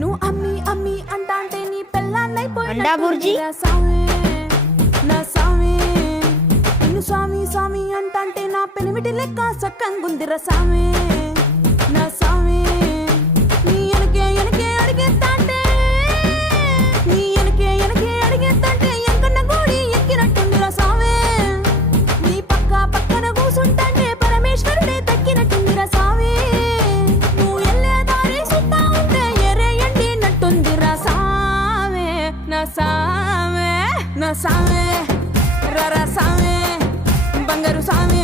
నువ్వు అమ్మి అమ్మి అంటాంటే నీ అండా బుర్జీ. పెళ్ళాన్నైపోయినా సామే నా సామే నిన్ను స్వామి స్వామి అంటాంటే నా పెనిమిటి లెక్క సక్కంగుందిర సామే నా సామే నీ ఎనకే ఎనకే అడిగేస్తాంటే నీ ఎనకే ఎనకే అడిగేస్తాంటే ఎంకన్న గోడి ఎక్కినట్టుందిర సామే నీ పక్క పక్కన కూసుంటాంటే పరమేశ్వరుడే దక్కినట్టుందిర సామే నువ్వు ఎల్లే దారి సుత్తా ఉంటే ఎరే ఎండినట్టుందిర సామే నా సామే నా సామే రర సామే బంగారు సామే